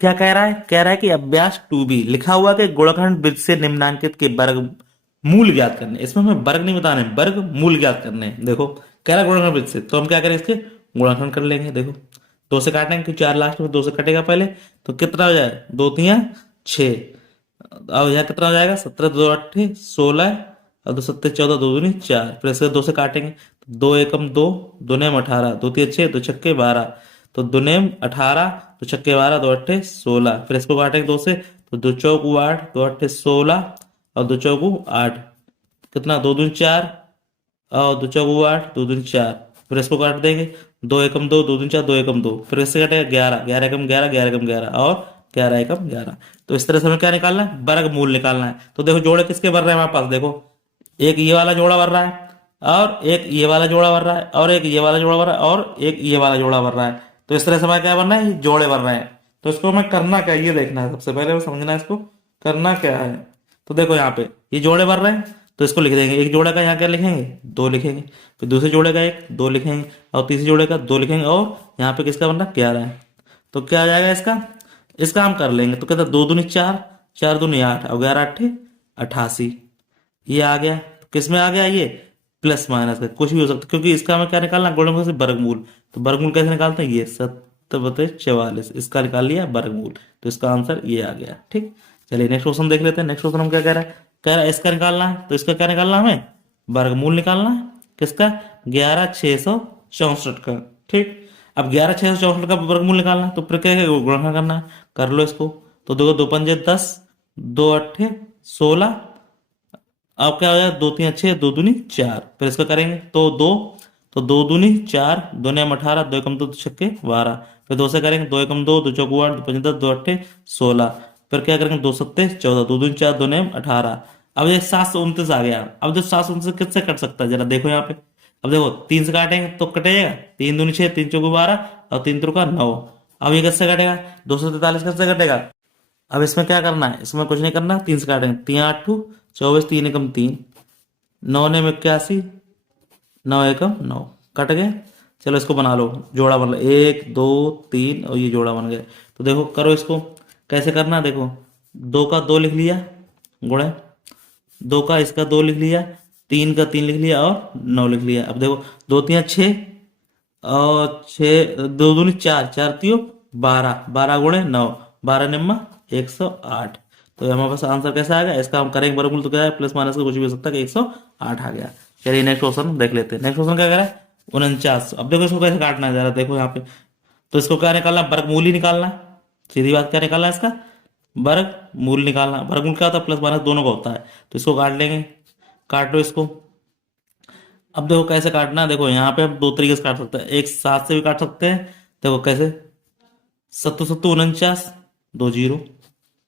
क्या कह रहा है? कह रहा है कि अभ्यास 2B लिखा हुआ कि गुणनखंड वृत्त से निम्नांकित के वर्ग मूल ज्ञात करने। इसमें हमें वर्ग नहीं बताने, वर्ग मूल ज्ञात करने हैं। देखो कह रहा है गुणनखंड वृत्त से, तो हम क्या करें, इसके गुणनखंड कर लेंगे। देखो दो से काटेंगे क्योंकि चार लास्ट में दो से कटेगा पहले, तो कितना हो जाए, दो तिया छः। अब यहाँ कितना हो जाएगा, 17 दो अट्ठे 16, और दो सत्ते 14, दो दूनी 4। फिर इसके दो से काटेंगे तो दो एकम दो, दो नेम 18, दो तिया 6, दो छक्के 12, तो दो नेम 18, दो छक्के 12, दो अट्ठे 16। फिर इसको काटेंगे दो से, तो दो चौक 8, दो अट्ठे 16, और दो चौकू 8, कितना, दो दूनी 4, और दो चौकू 8, दो दूनी 4। फिर इसको काट देंगे, दो एकम दो, दो दूनी 4, दो एकम दो। फिर इससे कटेगा 11, 11 एकम 11, 11 एकम 11, और 11 एकम 11। तो इस तरह से हमें क्या निकालना है, वर्ग मूल निकालना है। तो देखो जोड़े किसके बन रहे हैं हमारे पास, देखो एक ये वाला जोड़ा बन रहा है, और एक ये वाला जोड़ा बन रहा है, और एक ये वाला जोड़ा बन रहा है, और एक ये वाला जोड़ा बन रहा है। तो इस तरह से हमारा क्या बन रहा है, ये जोड़े बन रहे हैं। तो इसको हमें करना क्या है, ये देखना है सबसे पहले, हमें समझना है इसको करना क्या है। तो देखो यहाँ पे ये जोड़े बन रहे हैं, तो इसको लिख देंगे। एक जोड़े का यहाँ क्या लिखेंगे, दो लिखेंगे। फिर दूसरे जोड़े का एक दो लिखेंगे, और तीसरे जोड़े का दो लिखेंगे, और यहाँ पे किसका बन रहा है, 11 है। तो क्या आ जाएगा इसका, इसका हम कर लेंगे। तो कहता है दो दूनी 4, 4 दूनी 8, और 11 अट्ठे 88। ये आ गया, किस में आ गया ये, प्लस माइनस का कुछ भी हो सकता है, क्योंकि इसका हमें क्या निकालना, गुणनखंड से वर्गमूल। तो वर्गमूल कैसे निकालते हैं, ये 7/44, इसका निकाल लिया वर्गमूल। तो इसका आंसर ये आ गया। ठीक, चलिए नेक्स्ट क्वेश्चन देख लेते हैं। नेक्स्ट क्वेश्चन हम क्या कह रहा है, कह रहा है इसका निकालना है। तो इसका क्या निकालना है, हमें वर्गमूल निकालना है। किसका, 11,664 का। ठीक, अब 11,664 का वर्गमूल निकालना है, तो फिर क्या है, गुणनखंड करना है। कर लो इसको। तो देखो दो पंजे 10, दो अट्ठे 16, अब क्या हो जाए, दो तीन अच्छे, दो दूनी 4। फिर इसका करेंगे तो दो, तो दो दूनी 4, दो नेम 18, दो एकम दो, दो छक्के 12। फिर दो से करेंगे, दो एकम दो, दो चौको 8, दो पंजे 10, दो अट्ठे 16। फिर क्या करेंगे, दो सत्ते 14, दो दूनी 4, दो नेम 18। अब ये 729 आ गया। अब जो 729 किससे कट सकता है, जरा देखो यहाँ पे। अब देखो तीन से काटेंगे तो कटेगा, तीन दूनी 6, तीन चौको 12, और तीन त्रिका 9। अब ये किससे कटेगा, 243 किससे कटेगा। अब इसमें क्या करना है, इसमें कुछ नहीं करना, तीन से काटेंगे, तीन आठ 24, तीन एकम तीन, नौ ने में 81, नौ एकम 9, कट गए। चलो इसको बना लो, जोड़ा बन लो, एक दो तीन, और ये जोड़ा बन गया। तो देखो करो इसको, कैसे करना, देखो दो का दो लिख लिया, गुणे दो का इसका दो लिख लिया, तीन का तीन लिख लिया, और नौ लिख लिया। अब देखो दो तिया 6, और 6 दो दूनी 4, 4 तियो 12, 12 गुणे 9, 12 निम्मा 108। तो ये हमारे पास आंसर कैसा आ गया, इसका हम करेंगे वर्गमूल तो क्या है, प्लस माइनस का कुछ भी हो सकता है कि 108 आ गया। चलिए नेक्स्ट क्वेश्चन देख लेते हैं। नेक्स्ट क्वेश्चन क्या कह रहा है, 49। अब देखो इसको कैसे काटना है, जरा देखो यहाँ पे। तो इसको क्या निकालना है, वर्गमूल ही निकालना है। सीधी बात, क्या निकालना है इसका, वर्गमूल निकालना है। वर्गमूल क्या होता है, प्लस माइनस दोनों का होता है। तो इसको काट लेंगे, काट लो इसको। अब देखो कैसे काटना है, देखो यहाँ पे हम दो तरीके से काट सकते हैं, एक सात से भी काट सकते हैं। देखो कैसे, सत्तू सत्तू 49, दो जीरो।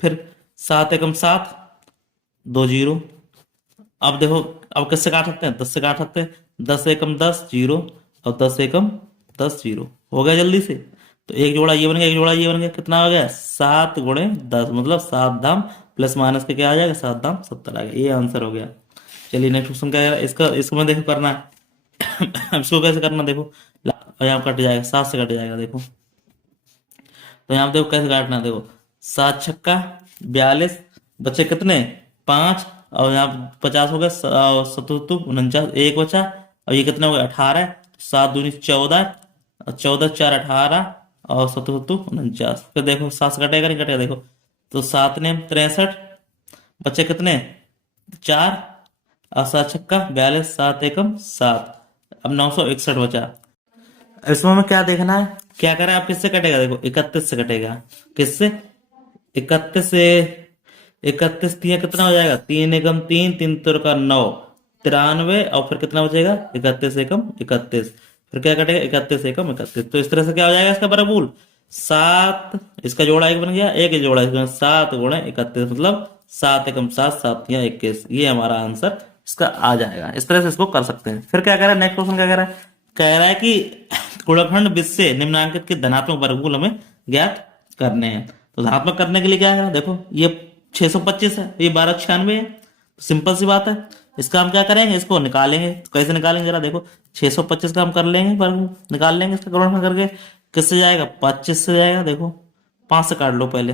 फिर सात एकम सात, दो जीरो। अब देखो, अब किससे काट सकते हैं, 10 से काट सकते हैं, 10 एकम 10 जीरो, और 10 एकम 10 जीरो। हो गया जल्दी से। तो एक जोड़ा ये बन गया, एक जोड़ा ये बन गया, कितना हो गया, 7 × 10, मतलब 7 दाम प्लस माइनस के क्या आ जाएगा, 7 दाम 70 आ गया। ये आंसर हो गया। चलिए नेक्स्ट क्वेश्चन क्या है इसका, इसको मैं देखो करना है। अब इसको कैसे करना, देखो यहाँ कट जाएगा, 7 से कट जाएगा। देखो तो यहाँ पे देखो कैसे काटना है, देखो 7 छक्का 42, बच्चे कितने 5, और यहाँ 50 हो गए, सतुतु 49, एक बचा। और ये कितने हो गए 18, 7 दूनी 14, 14 4 18, और सतुतु 49। फिर देखो 7 से कटेगा नहीं कटेगा, देखो तो 7 ने 63, बच्चे कितने 4, और 7 छक्का 42, 7 एकम 7, अब 961 बचा। इसमें हमें क्या देखना है, क्या करें, आप किससे कटेगा, देखो 31 से कटेगा। किससे, 31 से, 31 तीन कितना हो जाएगा, तीन एकम तीन, तीन तुर का 9, 93, और फिर कितना बचेगा 31 एकम 31। फिर क्या कटेगा, 31 एकम 31। तो इस तरह से क्या हो जाएगा इसका वर्गमूल, 7, इसका जोड़ा एक बन गया, एक ही जोड़ा इसका 7 × 31, मतलब 7 एकम 7, 7 या 21। ये हमारा आंसर इसका आ जाएगा। इस तरह से इसको कर सकते हैं। फिर क्या कह रहा है, नेक्स्ट क्वेश्चन क्या कह रहा है, कह रहा है कि गुणनखंड वृत्त से निम्नांकित के धनात्मक वर्गमूल हमें ज्ञात करने हैं। तो धनात्मक करने के लिए क्या है, देखो ये 625 है, ये 1296 है। तो सिंपल सी बात है, इसका हम क्या करेंगे, इसको निकालेंगे। तो कैसे निकालेंगे, जरा देखो 625 का हम कर लेंगे वर्गमूल, निकाल लेंगे इसका गुणनखंड करके। किससे जाएगा, 25 से जाएगा। देखो पाँच से काट लो पहले।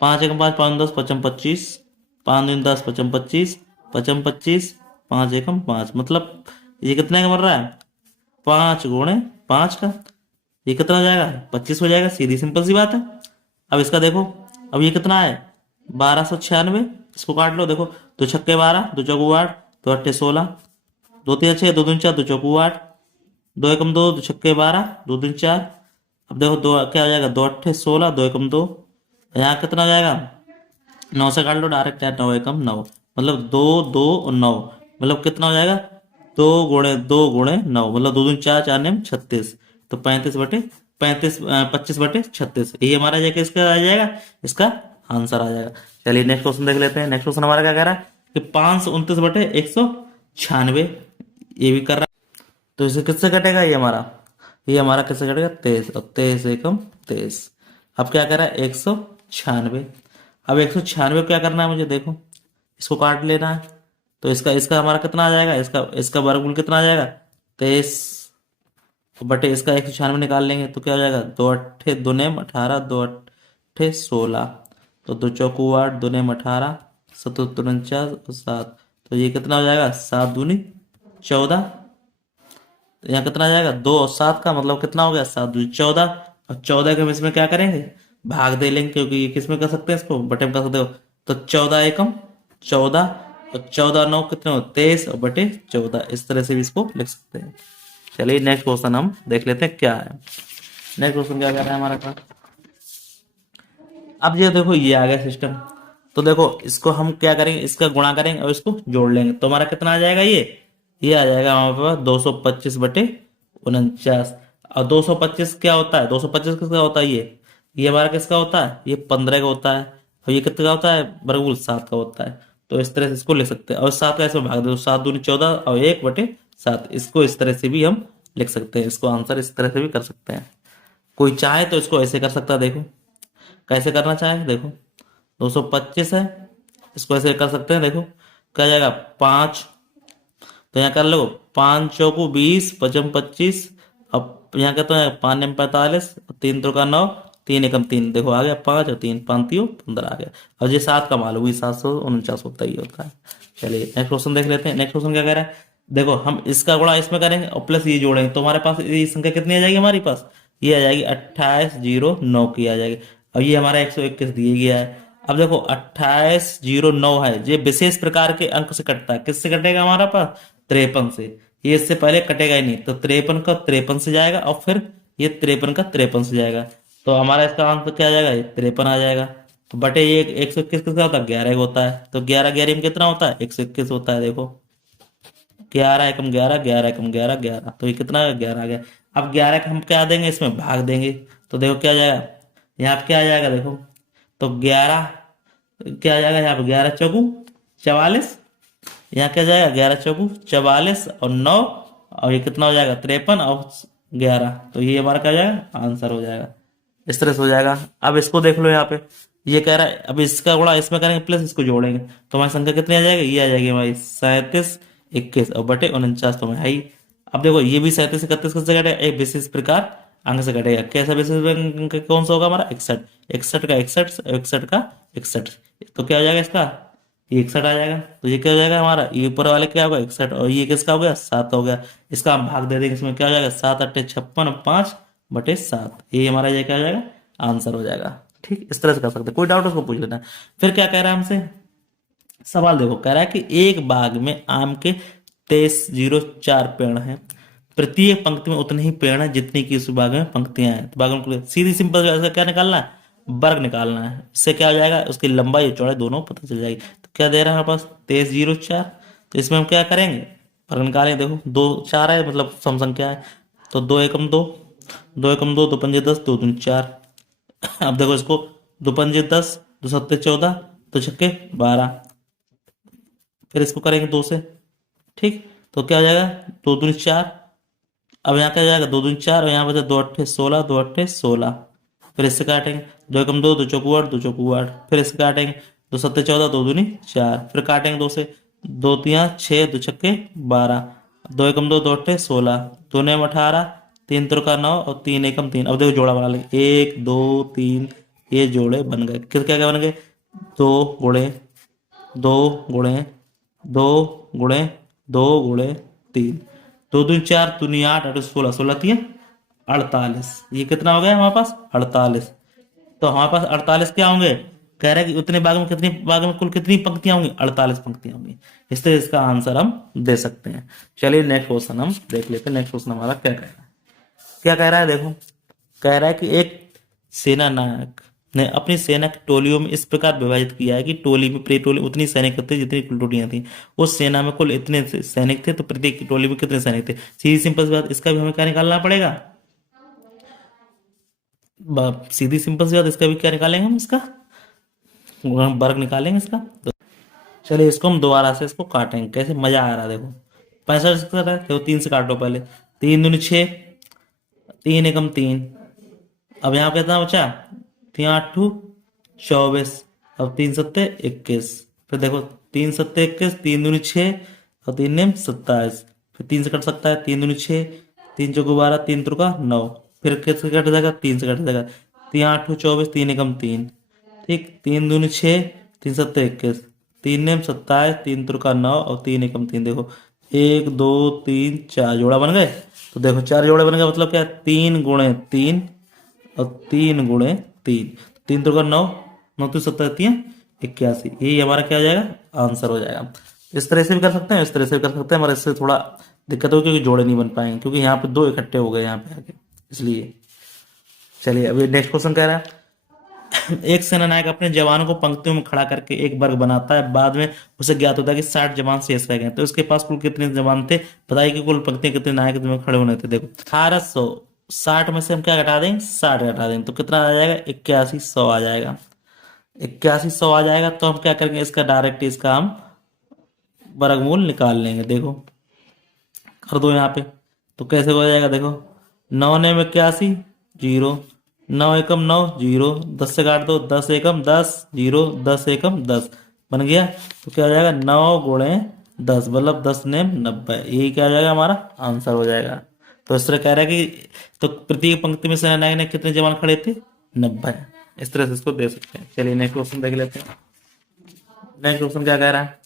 पाँच एकम पाँच, पाँच दस, पचम पच्चीस, पाँच दूनी दस, पचम पच्चीस, पचम पच्चीस, पाँच एकम पाँच, मतलब ये कितने का बन रहा है? पाँच गुणे पाँच का। ये कितना हो जाएगा? 25 हो जाएगा। सीधी सिंपल सी बात है। अब इसका देखो, अब ये कितना है? 1296। इसको काट लो, देखो, दो छक्के 12, दो चौको 8, दो अट्ठे 16, दो तीन 6, दो दूनी 4, दो चौको 8, दो एकम दो, दो छक्के 12, दो दूनी 4। अब देखो दो क्या हो जाएगा? दो अट्ठे 16, दो एकम दो, यहाँ कितना हो जाएगा? 9 से काट लो डायरेक्ट यार, 9 एकम 9, मतलब दो, दो और 9, मतलब कितना हो जाएगा? दो गुणे नौ, मतलब दो दूनी चार, चार नेम 36, तो 35 बटे 36, ये हमारा जाएगा, इसका आ जाएगा, इसका आंसर आ जाएगा। चलिए नेक्स्ट क्वेश्चन देख लेते हैं। नेक्स्ट क्वेश्चन हमारा क्या कह रहा है कि 529 बटे 196, ये भी कर रहा है। तो इसे किससे कटेगा? ये हमारा किससे कटेगा? 23, और 23 एकम 23। अब क्या कह रहा है? 196। अब 196 क्या करना है मुझे? देखो, इसको काट लेना है। तो इसका इसका हमारा कितना आ जाएगा? इसका इसका वर्गमूल कितना आ जाएगा? 23 बटे इसका 196 निकाल लेंगे तो क्या हो जाएगा? दो अट्ठे दो नेम 18, दो अट्ठे 16, तो दो चौको 8, दो नेम 18, सतहत्तर 49 और 7, तो ये कितना हो जाएगा? 7 दूनी 14। तो यहाँ कितना आ जाएगा? 2 और 7 का मतलब कितना हो गया? 7 दूनी 14, और 14 के हम इसमें क्या करेंगे? भाग दे लेंगे, क्योंकि ये किस में कर सकते हैं? इसको बटे में कर सकते हो। तो 14 एकम 14, और 14 9 कितने हो? 23, और बटे 14, इस तरह से भी इसको लिख सकते हैं। चलिए नेक्स्ट क्वेश्चन हम देख लेते हैं क्या है। नेक्स्ट क्वेश्चन क्या कह रहा है हमारा का? अब ये देखो, ये आ गया सिस्टम। तो देखो, इसको हम क्या करेंगे? इसका गुणा करेंगे और इसको जोड़ लेंगे, तो हमारा कितना आ जाएगा? ये आ जाएगा हमारे पास 225 बटे 49। और 225 क्या होता है? 225 किसका होता है? ये हमारा किसका होता है? ये 15 का होता है। और ये कितने का होता है? वर्गमूल 7 का होता है। तो इस तरह से इसको लिख सकते हैं, और 7 का इसमें भाग दो, 7 दूनी 14, और 1/7, इसको इस तरह से भी हम लिख सकते हैं। इसको आंसर इस तरह से भी कर सकते हैं। कोई चाहे तो इसको ऐसे कर सकता है। देखो कैसे करना चाहे, देखो 225 है, इसको ऐसे कर सकते हैं। देखो क्या जाएगा? 5, तो यहाँ कर लो, 5 चौको 20, पचम 25, अब यहाँ कहते हैं 5 नेम 45, 3 तो का 9, 3 एकम 3, देखो आ गया 5, और 3 5 15 आ गया। और ये 7 का मान लो, 749 होता ही होता है। चलिए नेक्स्ट क्वेश्चन देख लेते हैं। नेक्स्ट क्वेश्चन क्या कह रहा है? देखो, हम इसका गुणा इसमें करेंगे और प्लस ये जोड़ेंगे, तो हमारे पास ये संख्या कितनी आ जाएगी? हमारे पास ये आ जाएगी 2809 की आ जाएगी। और ये हमारा 121 दिया गया है। अब देखो 2809 है, ये विशेष प्रकार के अंक से कटता है। किससे कटेगा हमारा पास? 53 से। ये इससे पहले कटेगा ही नहीं, तो 53 का 53 से जाएगा, और फिर ये 53 का 53 से जाएगा। तो हमारा इसका आंसर क्या आ जाएगा? ये 53 आ जाएगा। तो बटे ये 121 किसका होता है? 11 का होता है। तो 11 11 में कितना होता है? 121 होता है। देखो 11 एकम 11, 11 एकम 11, 11, तो ये कितना है? 11 आ गया। अब 11 का हम क्या देंगे? इसमें भाग देंगे, तो देखो क्या आ जाएगा? यहाँ पे क्या आ जाएगा? देखो, तो 11 क्या आ जाएगा? यहाँ पे 11 चौकू 44, यहाँ क्या जाएगा? 11 चौकू 44 और 9, और ये कितना हो जाएगा? 53 और 11, तो ये हमारा क्या हो जाएगा? आंसर हो जाएगा। इस तरह से हो जाएगा। अब इसको देख लो, यहाँ पे ये कह रहा है, अब इसका गुणा इसमें करेंगे प्लस इसको जोड़ेंगे, तो हमारी संख्या कितनी आ जाएगी? ये आ जाएगी हमारी 37 21 और बटे 49, तो है ही। अब देखो, ये भी 37 31 किससे कटेगा? एक विशेष प्रकार अंक से कटेगा। कैसा विशेष अंक कौन सा होगा हमारा? 61, 61 का 61, 61 का 61, तो क्या हो जाएगा इसका? ये 61 आ जाएगा। तो ये क्या हो जाएगा हमारा? ये ऊपर वाले क्या होगा? 61, और ये किसका हो गया? 7 हो गया। इसका हम भाग दे देंगे, इसमें क्या हो जाएगा? 7 8 56, 5/7, ये हमारा ये क्या हो जाएगा? आंसर हो जाएगा। ठीक, इस तरह से कर सकते हैं। कोई डाउट उसको पूछ लेना। फिर क्या कह रहा है हमसे? सवाल देखो, कह रहा है कि एक बाग में आम के 2304 पेड़ हैं। प्रत्येक पंक्ति में उतने ही पेड़ हैं जितनी की उस बाग में पंक्तियां हैं। तो बाग में सीधी सिंपल क्या निकालना है? वर्ग निकालना है। इससे क्या हो जाएगा? उसकी लंबाई और चौड़ाई दोनों पता चल जाएगी। तो क्या दे रहा है हमारे पास? 2304, तो इसमें हम क्या करेंगे? वर्ग निकालेंगे। देखो 2 4 है, मतलब सम संख्या है, तो 2 एकम 2, 2 एकम 2, 2 पंजे 10, 2 दूनी 4। अब देखो इसको, 2 पंजे 10, 2 सत्ते 14, 2 छक्के 12, फिर इसको करेंगे 2 से। ठीक, तो क्या हो जाएगा? 2 दूनी 4, अब यहाँ क्या हो जाएगा? 2 दूनी 4, और यहाँ बचा 2 अट्ठे 16, 2 अट्ठे 16, फिर इससे काटेंगे। 2 एकम 2, 2 चौकू 8, 2 चौकू 8, फिर इससे काटेंगे। 2 सत्ते 14, 2 दूनी 4, फिर काटेंगे 2 से। 2 तिया 6, 2 छक्के 12, 2 एकम 2, 2 अट्ठे 16, 2 नेम 18, 3 त्रिका 9, और 3 एकम 3। अब देखो जोड़ा बना लेंगे, 1 2 3 ये जोड़े बन गए। क्या क्या बन गए? 2 गुणे 2 गुणे 2 गुणे 2 गुणे 3, 2 दूनी 4, 8, 16, 16 ये कितना हो गया हमारे पास? 48। तो हमारे पास 48 क्या होंगे? कह रहा है कि उतने भाग में कितनी भाग में कुल कितनी पंक्तियां होंगी? 48 पंक्तियां होंगी। इससे इसका आंसर हम दे सकते हैं। चलिए नेक्स्ट क्वेश्चन हम देख लेते हैं। नेक्स्ट क्वेश्चन हमारा क्या कह रहा है? क्या कह रहा है देखो, कह रहा है कि एक सेना नायक ने अपनी सेना की टोलियों में इस प्रकार विभाजित किया है कि टोली में प्रति टोली उतनी सैनिक थे जितनी कुल टोलियां थी। उस सेना में कुल इतने सैनिक थे, तो प्रत्येक टोली में कितने सैनिक थे? सीधी सिंपल सी बात, इसका भी हमें क्या निकालना पड़ेगा? सीधी सिंपल सी बात, इसका भी क्या निकालेंगे हम? इसका वर्ग निकालेंगे इसका। तो चलिए इसको हम दोबारा से इसको काटेंगे। कैसे? मजा आ रहा है देखो। 65 से कर रहा है देखो, 3 से काटो पहले। 3 दूनी 6, 3 एकम 3। अब यहाँ पे कितना बचा? 3 8 24। अब 3 7 21। फिर देखो 3 7 21, 3 दूनी 6 और 3 9 27। फिर 3 से कट सकता है, 3 दूनी 6, 3 चौको 12, 3 त्रिका 9। फिर किससे कट जाएगा? 3 से कट जाएगा। 3 8 24, 3 एकम 3। ठीक, 3 दूनी 6, 3 7 21, 3 9 27, 3 त्रिका 9 और 3 एकम 3। देखो 1 2 3 4 जोड़ा बन गए। तो देखो 4 जोड़े बन गए, मतलब क्या? 3 गुणे 3 और 3 गुणे 3। 3 त्रिका 9, 9 3 7 81। यही हमारा क्या हो जाएगा? आंसर हो जाएगा। इस तरह से भी कर सकते हैं, इस तरह से भी कर सकते हैं, मगर इससे थोड़ा दिक्कत होगी क्योंकि जोड़े नहीं बन पाएंगे, क्योंकि यहाँ पे 2 इकट्ठे हो गए यहाँ पे आके, इसलिए। चलिए अभी नेक्स्ट क्वेश्चन कह रहा है एक सेनानायक अपने जवानों को पंक्तियों में खड़ा करके एक वर्ग बनाता है। बाद में उसे ज्ञात होता है कि 60 जवान शेष रह गए। तो उसके पास कुल कितने जवान थे? बताइए कि कुल पंक्तियां कितने नायक में खड़े होने थे। देखो 1860 में से हम क्या घटा देंगे? 60 घटा देंगे, तो कितना आ जाएगा? 8100 आ जाएगा। 8100 आ जाएगा। तो हम क्या करेंगे? इसका डायरेक्ट इसका हम वर्गमूल निकाल लेंगे। देखो कर दो यहाँ पे, तो कैसे हो जाएगा? देखो 9 9 81, 0, 9 एकम 9, 0, 10 से काट दो, 10 एकम 10, 0, 10 एकम 10 बन गया। तो क्या हो जाएगा? 9 गुणे 10, मतलब 10 9 90। यही क्या हो जाएगा? हमारा आंसर हो जाएगा। तो इस तरह कह रहा है कि तो प्रत्येक पंक्ति में सेनानायक ने कितने जवान खड़े थे? 90। इस तरह से इसको दे सकते हैं। चलिए नेक्स्ट क्वेश्चन देख लेते हैं। नेक्स्ट क्वेश्चन क्या कह रहा है?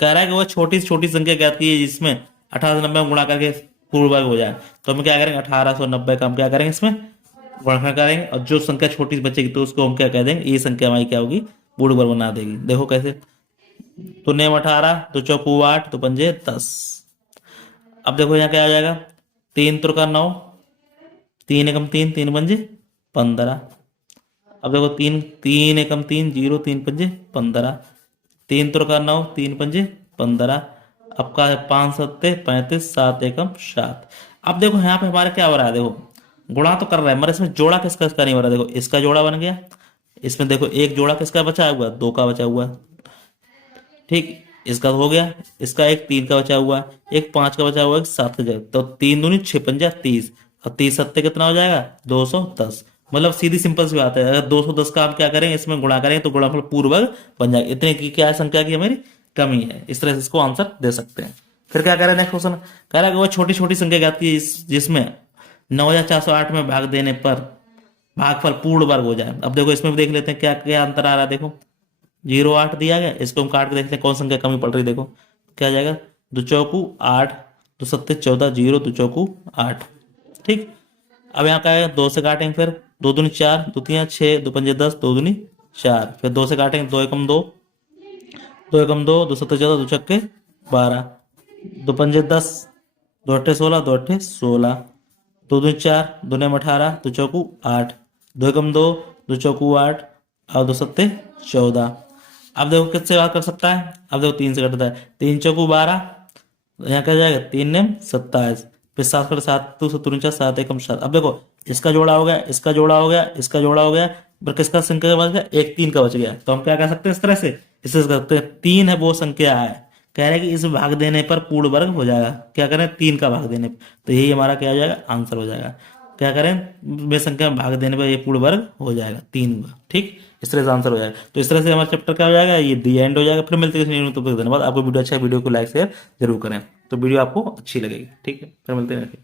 कह रहा है कि वो छोटी से छोटी संख्या ज्ञात की है जिसमें 1890 में गुणा करके पूर्ण वर्ग हो जाए। तो हम क्या करेंगे? 1890 का हम क्या करेंगे? इसमें गुणा करेंगे, और जो संख्या छोटी बचेगी तो उसको हम क्या कह देंगे? ये संख्या हमारी क्या होगी? पूर्ण वर्ग बना देगी। देखो कैसे? तो नेम 18, तो चौकू 8, तो पंजे 10। अब देखो यहाँ क्या आ जाएगा? 3 त्रिका 9, 3 एकम 3, 3 पंजे 15। अब देखो 3 3 एकम 3, 0, 3 पंजे 15। 3 त्रिका 9, 3 पंजे 15। अब का है 5 7 35, 7 एकम 7। अब देखो यहाँ पे हमारा क्या हो रहा है? देखो गुणा तो कर रहा है, मगर इसमें जोड़ा किसका किसका नहीं हो रहा। देखो इसका जोड़ा बन गया, इसमें देखो एक जोड़ा किसका बचा हुआ? 2 का बचा हुआ। ठीक, इसका हो गया। इसका एक 3 का बचा हुआ, एक 5 का बचा हुआ, एक 7 का बचा। तो 3 दूनी 6 पंजा 30, और 30 सत्ते कितना हो जाएगा? 210। मतलब सीधी सिंपल सी बात है, अगर 210 का आप क्या करें? इसमें गुणा करें तो गुणा पूर्ण वर्ग बन जाएगा। इतने की क्या है? संख्या की हमारी कमी है। इस तरह से इसको आंसर दे सकते हैं। फिर क्या कह रहा है नेक्स्ट क्वेश्चन? कह रहा है कि वो छोटी छोटी संख्या ज्ञात की जिसमें 9408 में भाग देने पर भागफल पूर्ण वर्ग हो जाए। अब देखो इसमें भी देख लेते हैं क्या क्या अंतर आ रहा है। देखो 0 8 दिया गया, इसको हम काट के देखते हैं कौन संख्या कमी पड़ रही है। देखो क्या आ जाएगा? 2 चौकू 8, 2 सत्ते 14, 0, 2 चौकू 8। ठीक, अब यहाँ क्या है? 2 से काटेंगे, फिर 2 दूनी 4, 2 3 6, 2 पंजे 10, 2 दूनी 4। फिर 2 से काटेंगे, 2 एकम 2, 2 एकम 2, 2 सत्ते 14, 2 छक्के 12, 2 पंजे 10, 2 अट्ठे 16, 2 अट्ठे 16। 2 दूनी 4, 2 नेम 18, 2 चौकू 8, 2 एकम 2, 2 चौकू 8 और 2 सत्ते 14। अब देखो किससे बात कर सकता है? अब देखो 3 से कटता है, 3 चौकू 12, यहाँ क्या जाएगा? 3 नेम 27। फिर 7 7 7 7 अब देखो इसका जोड़ा हो गया, इसका जोड़ा हो गया, इसका जोड़ा हो गया, पर किसका संख्या बच गया? एक 3 का बच गया। तो हम क्या कर सकते हैं? इस तरह से इसे कर सकते हैं 3 है वो संख्या है, कह रहे हैं कि इस भाग देने पर पूर्ण वर्ग हो जाएगा। क्या करें? 3 का भाग देने पर। तो यही हमारा क्या हो जाएगा? आंसर हो जाएगा। क्या करें? वे संख्या में भाग देने पर ये पूर्ण वर्ग हो जाएगा 3 का। ठीक, इस तरह से आंसर हो जाएगा। तो इस तरह से हमारा चैप्टर क्या हो जाएगा? ये दी एंड हो जाएगा। फिर मिलते हैं तो धन्यवाद। आपको वीडियो अच्छा है, वीडियो को लाइक शेयर जरूर करें, तो वीडियो आपको अच्छी लगेगी। ठीक है, फिर मिलते हैं।